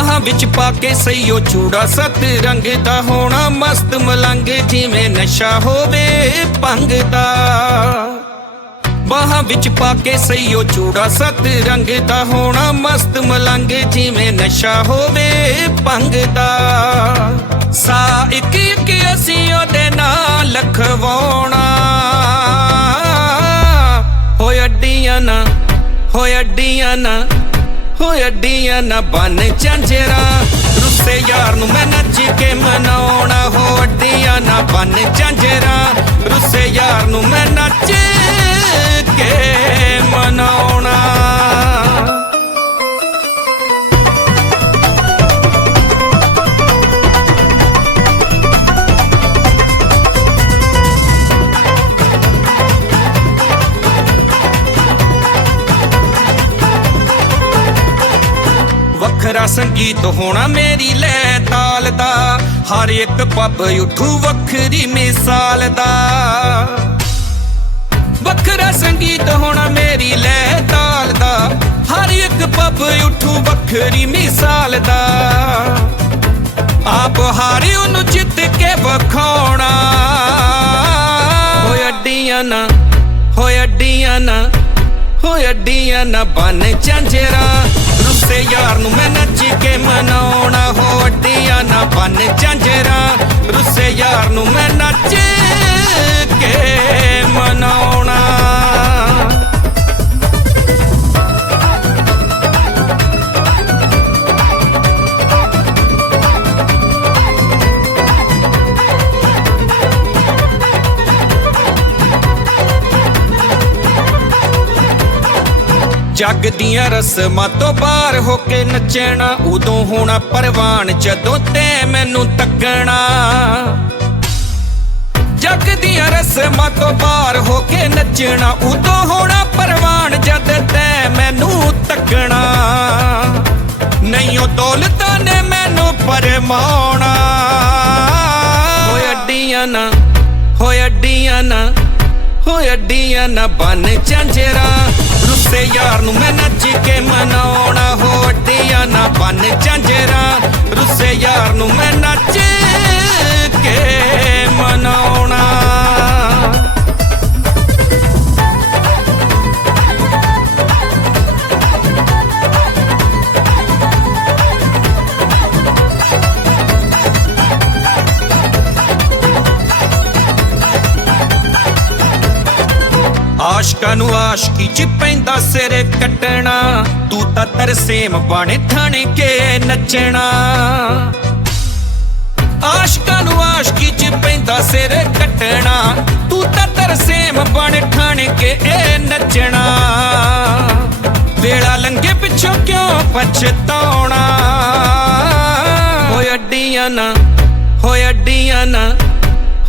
ਵਿੱਚ ਪਾ ਕੇ ਸਈਓ ਚੂੜਾ ਸਤ ਰੰਗ ਦਾ ਹੋਣਾ ਮਸਤ ਮਲੰਗ, ਜਿਵੇਂ ਨਸ਼ਾ ਹੋਵੇ ਭੰਗ ਦਾ। ਬਾਹਾਂ ਵਿੱਚ ਪਾ ਕੇ ਸਈਓ ਚੂੜਾ ਸਤ ਰੰਗ ਦਾ ਹੋਣਾ ਮਸਤ ਮਲੰਗ, ਜਿਵੇਂ ਨਸ਼ਾ ਹੋਵੇ ਭੰਗ ਦਾ। ਸਾ ਇੱਕ ਇੱਕ ਅਸੀਂ ਉਹਦੇ ਨਾਲ ਲਖਵਾਉਣਾ। ਹੋਏ ਅੱਡੀਆਂ ਨਾ, ਹੋਏ ਅੱਡੀਆਂ ਨਾ। ਹੋਏ ਅੱਡੀਆਂ ਨਾ ਬਨ ਝੰਜਰਾ। ਰੁੱਸੇ ਯਾਰ ਨੂੰ ਮੈਂ ਨੱਚ ਕੇ ਮਨਾਉਣਾ, ਹੋ ਅੱਡੀਆਂ ਨਾ ਬਨ ਝੰਜਰਾ। ਰੁੱਸੇ ਯਾਰ ਨੂੰ ਮੈਂ ਨੱਚ ਕੇ ਵੱਖਰਾ ਸੰਗੀਤ ਹੋਣਾ ਮੇਰੀ ਲੈ ਤਾਲ ਦਾ। ਹਰ ਇੱਕ ਪੱਬ ਉਠੂ ਵੱਖਰੀ ਮਿਸਾਲ ਦਾ। ਵੱਖਰਾ ਸੰਗੀਤ ਹੋਣਾ ਮੇਰੀ ਲੈ ਤਾਲ ਦਾ। ਹਰ ਇੱਕ ਪੱਬ ਉਠੂ ਵੱਖਰੀ ਮਿਸਾਲ ਦਾ। ਆਪ ਹਾਰੇ ਉਹਨੂੰ ਜਿੱਤ ਕੇ ਵਖਾਉਣਾ। ਹੋਏ ਅੱਡੀਆਂ ਨਾ, ਹੋਏ ਅੱਡੀਆਂ ਨਾ, ਹੋਏ ਅੱਡੀਆਂ ਨਾ ਬਨ ਝੰਜਰਾ। ਰੁੱਸੇ ਯਾਰ ਨੂੰ ਮੈਂ ਨੱਚ ਕੇ ਮਨਾਉਣਾ ਹੋ ਨਾ ਬਨ ਝੰਜਰਾ। ਰੁੱਸੇ ਯਾਰ ਨੂੰ ਮੈਂ ਨੱਚ ਜੱਗ ਦੀਆਂ ਰਸਮਾਂ ਤੋਂ ਬਾਹਰ ਹੋ ਕੇ ਨੱਚਣਾ, ਉਦੋਂ ਹੋਣਾ ਪਰਵਾਨ, ਜਦੋਂ ਤੇ ਮੈਨੂੰ ਤੱਕਣਾ। ਜੱਗ ਦੀਆਂ ਰਸਮਾਂ ਤੋਂ ਬਾਹਰ ਹੋ ਕੇ ਨੱਚਣਾ, ਉਦੋਂ ਹੋਣਾ ਪਰਵਾਨ, ਜਦ ਤੇ ਮੈਨੂੰ ਤੱਕਣਾ। ਨਹੀਂ ਉਹ ਦੌਲਤਾਂ ਨੇ ਮੈਨੂੰ ਪਰਮਾਉਣਾ ਹੋਏ ਅੱਡੀਆਂ ਨਾ, ਹੋਏ ਅੱਡੀਆਂ ਨਾ ਹੋ ਅੱਡੀਆਂ ਨਾ ਬਨ ਝੰਜਰਾ। ਰੁੱਸੇ ਯਾਰ ਨੂੰ ਮੈਂ ਨੱਚ ਕੇ ਮਨਾਉਣਾ, ਹੋ ਅੱਡੀਆਂ ਨਾ ਬਨ ਝੰਜਰਾ। ਰੁੱਸੇ ਯਾਰ ਨੂੰ ਮੈਂ ਨੱਚ ਆਸ਼ਕਾਂ ਨੂੰ ਆਸ਼ਕੀ ਚ ਪੈਂਦਾ ਸਿਰ ਕੱਟਣਾ। ਤੂੰ ਤਾਂ ਤਰਸੇਮ ਬਣ ਥਣ ਕੇ ਨੱਚਣਾ। ਆਸ਼ਕਾਂ ਨੂੰ ਆਸ਼ਕੀ ਚ ਪੈਂਦਾ ਸਿਰ ਕੱਟਣਾ। ਤੂੰ ਤਾਂ ਤਰਸੇਮ ਬਣ ਠਣ ਕੇ ਇਹ ਨੱਚਣਾ। ਵੇਲਾ ਲੰਗੇ ਪਿੱਛੋਂ ਕਿਉਂ ਪਛਤਾਉਣਾ? ਹੋਏ ਅੱਡੀਆਂ ਨਾ, ਹੋਏ ਅੱਡੀਆਂ ਨਾ,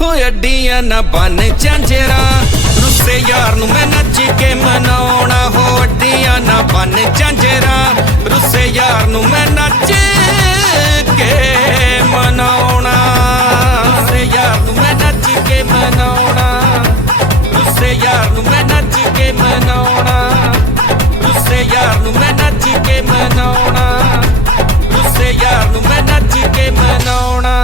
ਹੋਏ ਅੱਡੀਆਂ ਨਾ ਬਨ ਝੰਜਰਾ। ਗੁੱਸੇ ਯਾਰ ਨੂੰ ਮੈਂ ਨੱਚ ਕੇ ਮਨਾਉਣਾ, ਹੋ ਅੱਡੀਆਂ ਨਾ ਬਨ ਜੰਜਰਾ ਰੁੱਸੇ ਯਾਰ ਨੂੰ ਮੈਂ ਨੱਚ ਕੇ ਮਨਾਉਣਾ। ਰੁੱਸੇ ਯਾਰ ਨੂੰ ਮੈਂ ਨੱਚ ਕੇ ਮਨਾਉਣਾ। ਰੁੱਸੇ ਯਾਰ ਨੂੰ ਮੈਂ ਨੱਚ ਕੇ ਮਨਾਉਣਾ। ਰੁੱਸੇ ਯਾਰ ਨੂੰ ਮੈਂ ਨੱਚ ਕੇ ਮਨਾਉਣਾ। ਰੁੱਸੇ ਯਾਰ ਨੂੰ ਮੈਂ ਨੱਚ ਕੇ ਮਨਾਉਣਾ।